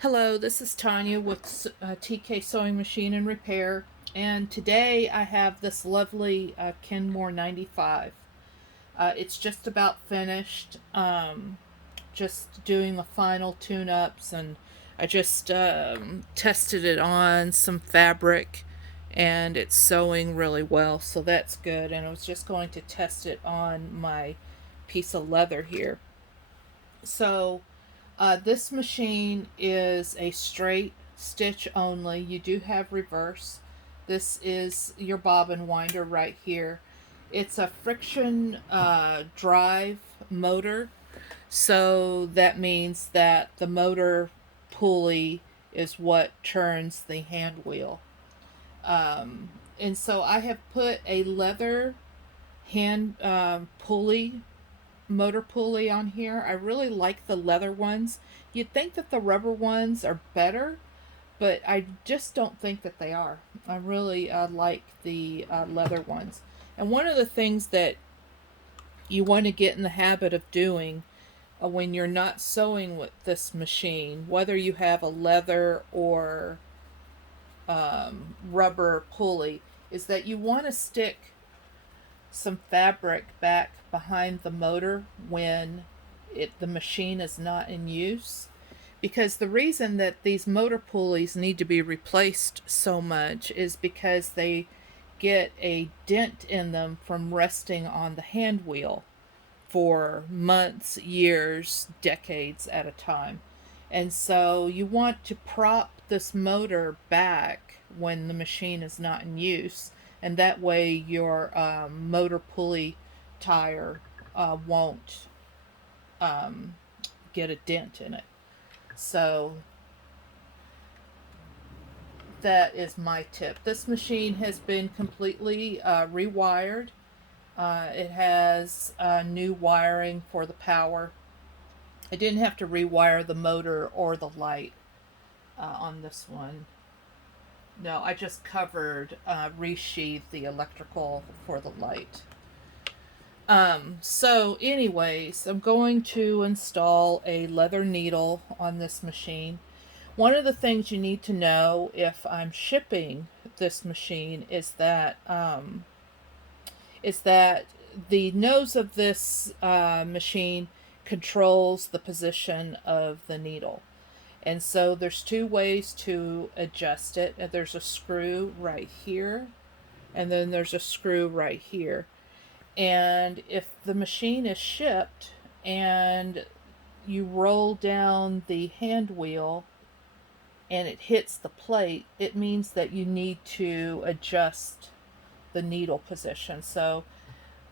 Hello, this is Tanya with TK Sewing Machine and Repair, and today I have this lovely Kenmore 95. It's just about finished, just doing the final tune ups, and I just tested it on some fabric and it's sewing really well, so that's good. And I was just going to test it on my piece of leather here. So, this machine is a straight stitch only. You do have reverse. This is your bobbin winder right here. It's a friction drive motor, so that means that the motor pulley is what turns the hand wheel. And so I have put a leather hand pulley motor pulley on here. I really like the leather ones. You'd think that the rubber ones are better, but I just don't think that they are. I really like the leather ones. And one of the things that you want to get in the habit of doing when you're not sewing with this machine, whether you have a leather or rubber pulley, is that you want to stick some fabric back behind the motor when the machine is not in use, because the reason that these motor pulleys need to be replaced so much is because they get a dent in them from resting on the hand wheel for months, years, decades at a time. And so you want to prop this motor back when the machine is not in use, and that way your motor pulley tire won't get a dent in it. So that is my tip. This machine has been completely rewired. It has new wiring for the power. I didn't have to rewire the motor or the light on this one. No, I just covered, resheathed the electrical for the light. So anyways, I'm going to install a leather needle on this machine. One of the things you need to know if I'm shipping this machine is that the nose of this machine controls the position of the needle. And so there's two ways to adjust it. There's a screw right here, and then there's a screw right here. And if the machine is shipped and you roll down the hand wheel and it hits the plate, it means that you need to adjust the needle position. So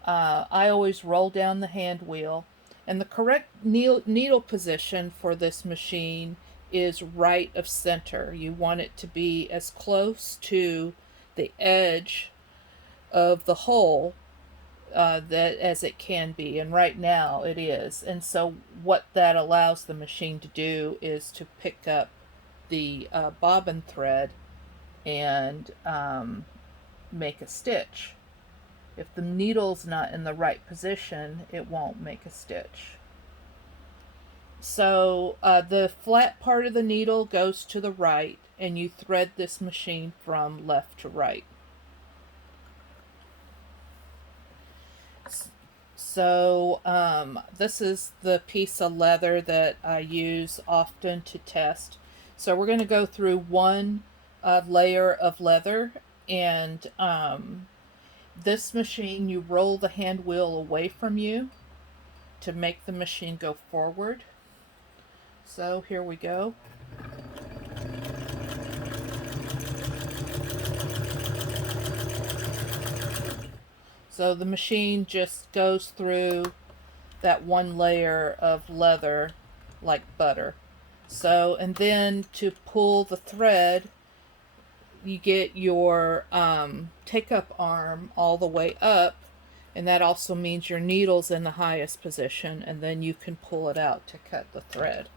I always roll down the hand wheel, and the correct needle position for this machine is right of center. You want it to be as close to the edge of the hole that as it can be, and right now it is. And so what that allows the machine to do is to pick up the bobbin thread and make a stitch. If the needle's not in the right position, it won't make a stitch. So the flat part of the needle goes to the right, and you thread this machine from left to right. So this is the piece of leather that I use often to test. So we're going to go through one layer of leather, and this machine, you roll the hand wheel away from you to make the machine go forward. So here we go. So the machine just goes through that one layer of leather like butter. So, and then to pull the thread, you get your take up arm all the way up, and that also means your needle's in the highest position, and then you can pull it out to cut the thread.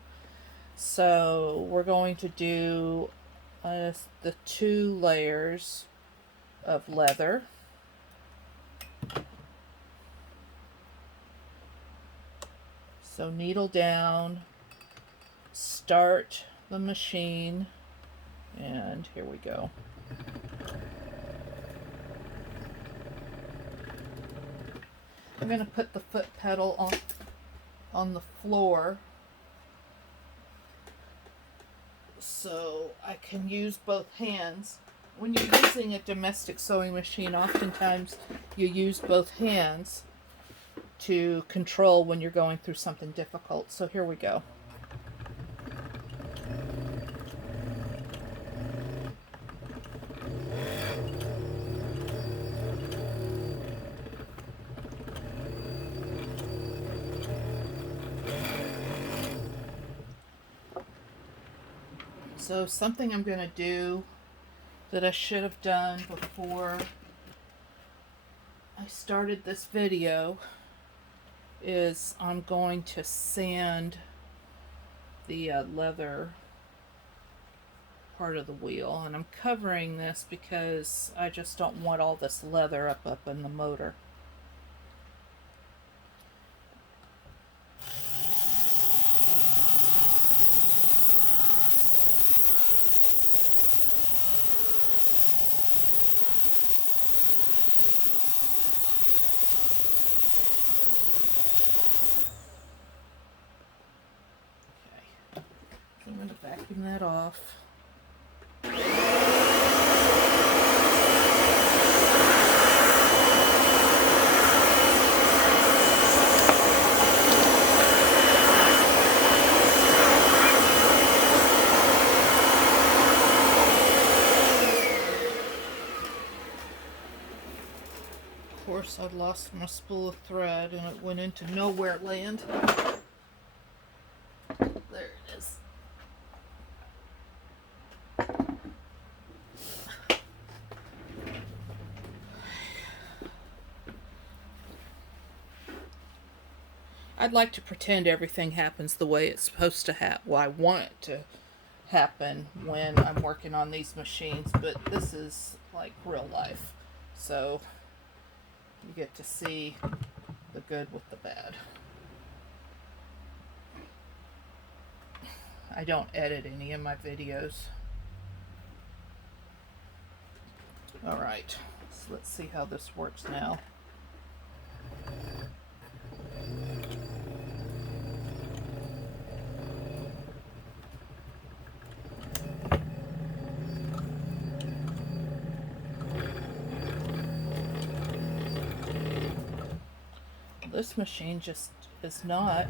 So we're going to do the two layers of leather. So needle down, start the machine, and here we go. I'm going to put the foot pedal on the floor so I can use both hands. When you're using a domestic sewing machine, oftentimes you use both hands to control when you're going through something difficult. So here we go. So something I'm going to do that I should have done before I started this video is I'm going to sand the leather part of the wheel, and I'm covering this because I just don't want all this leather up in the motor. I'm going to vacuum that off. Of course, I lost my spool of thread and it went into nowhere land. There it is. I'd like to pretend everything happens the way it's supposed to happen. Well, I want it to happen when I'm working on these machines, but this is like real life. So you get to see the good with the bad. I don't edit any of my videos. Alright, so let's see how this works now. This machine just is not.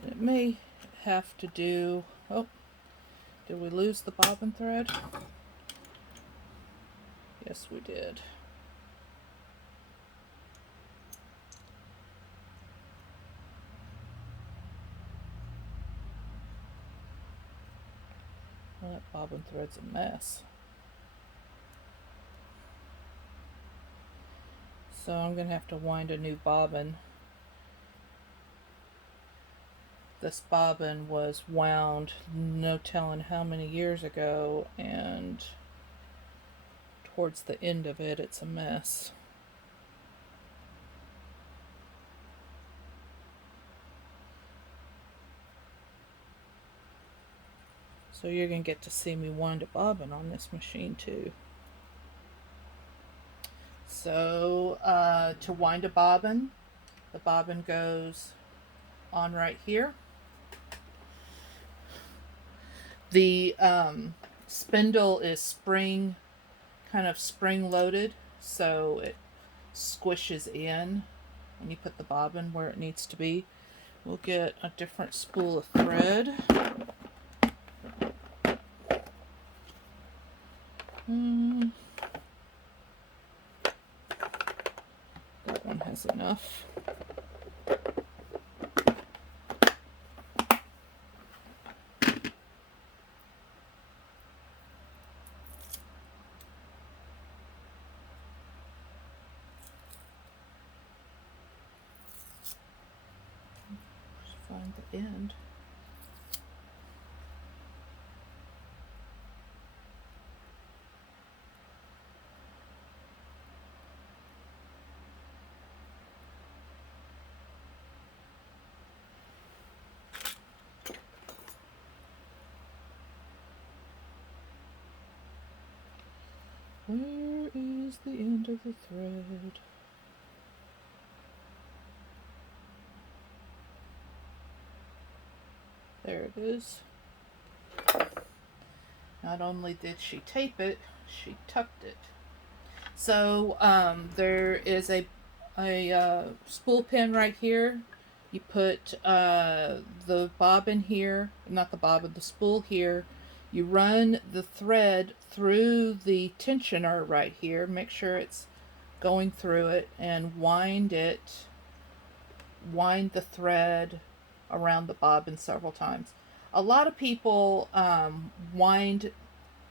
And it may have to do. Oh, did we lose the bobbin thread? Yes, we did. Well, that bobbin thread's a mess. So I'm going to have to wind a new bobbin. This bobbin was wound no telling how many years ago, and towards the end of it, it's a mess. So you're going to get to see me wind a bobbin on this machine too. So to wind a bobbin, the bobbin goes on right here. The spindle is kind of spring loaded, so it squishes in and you put the bobbin where it needs to be. We'll get a different spool of thread. That one has enough. Find the end. Where is the end of the thread? There it is. Not only did she tape it, she tucked it. So there is a spool pin right here. You put the bobbin here, not the bobbin, the spool here. You run the thread through the tensioner right here. Make sure it's going through it, and wind the thread around the bobbin several times. A lot of people wind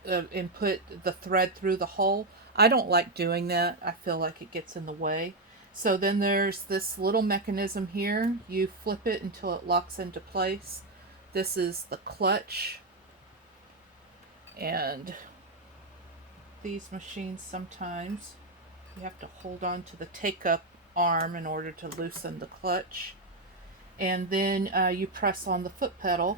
and put the thread through the hole. I don't like doing that. I feel like it gets in the way. So then there's this little mechanism here. You flip it until it locks into place. This is the clutch. And these machines, sometimes you have to hold on to the take-up arm in order to loosen the clutch. And then you press on the foot pedal.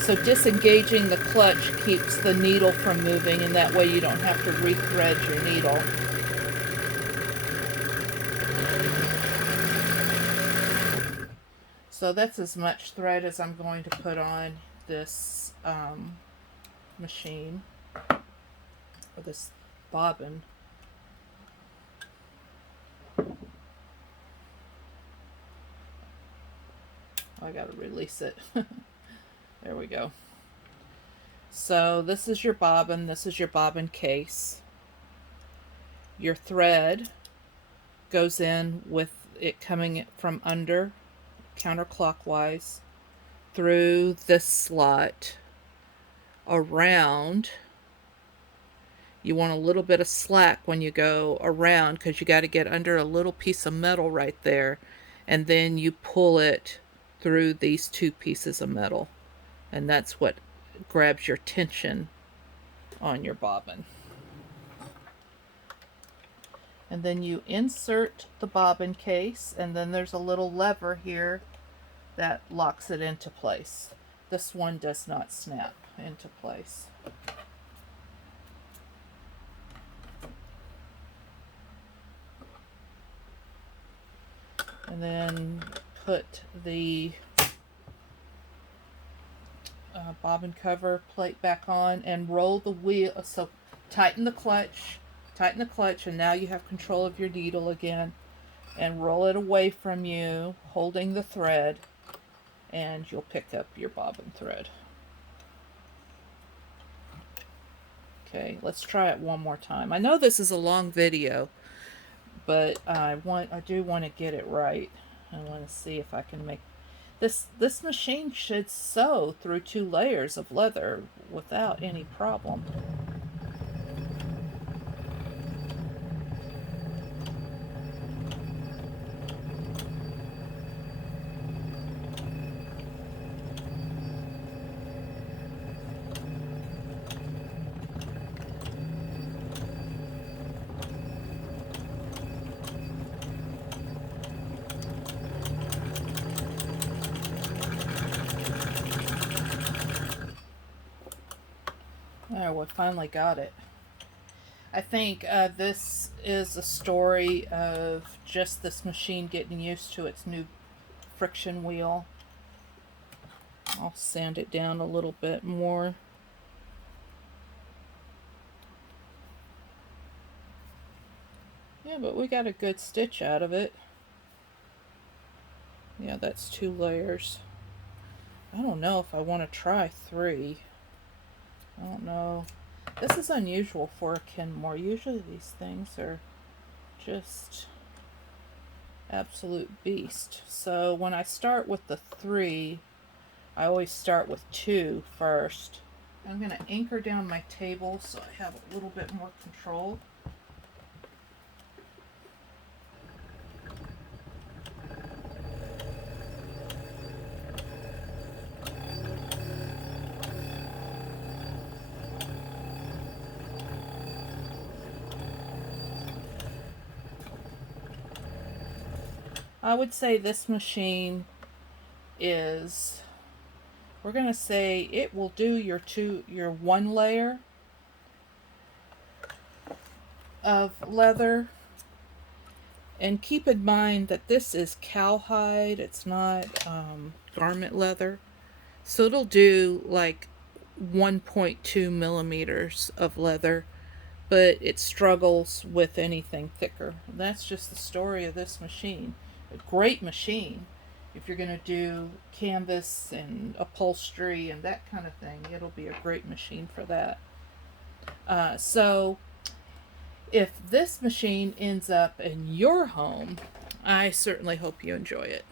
So disengaging the clutch keeps the needle from moving, and that way you don't have to rethread your needle. So that's as much thread as I'm going to put on this machine, or this bobbin. I gotta release it. There we go. So this is your bobbin. This is your bobbin case. Your thread goes in with it coming from under, counterclockwise, through this slot, around. You want a little bit of slack when you go around, because you got to get under a little piece of metal right there, and then you pull it through these two pieces of metal. And that's what grabs your tension on your bobbin. And then you insert the bobbin case, and then there's a little lever here that locks it into place. This one does not snap into place. And then put the bobbin cover plate back on and roll the wheel. So tighten the clutch, and now you have control of your needle again, and roll it away from you, holding the thread, and you'll pick up your bobbin thread. Okay, let's try it one more time. I know this is a long video, but I do want to get it right. I want to see if I can make this machine should sew through 2 layers of leather without any problem. There, we finally got it. I think this is a story of just this machine getting used to its new friction wheel. I'll sand it down a little bit more. Yeah, but we got a good stitch out of it. Yeah, that's 2 layers. I don't know if I want to try 3. I don't know. This is unusual for a Kenmore. Usually these things are just absolute beast. So when I start with the 3, I always start with 2 first. I'm going to anchor down my table so I have a little bit more control. I would say this machine is, we're going to say it will do your one layer of leather. And keep in mind that this is cowhide, it's not garment leather. So it'll do like 1.2 millimeters of leather, but it struggles with anything thicker. That's just the story of this machine. A great machine. If you're going to do canvas and upholstery and that kind of thing, it'll be a great machine for that. So if this machine ends up in your home, I certainly hope you enjoy it.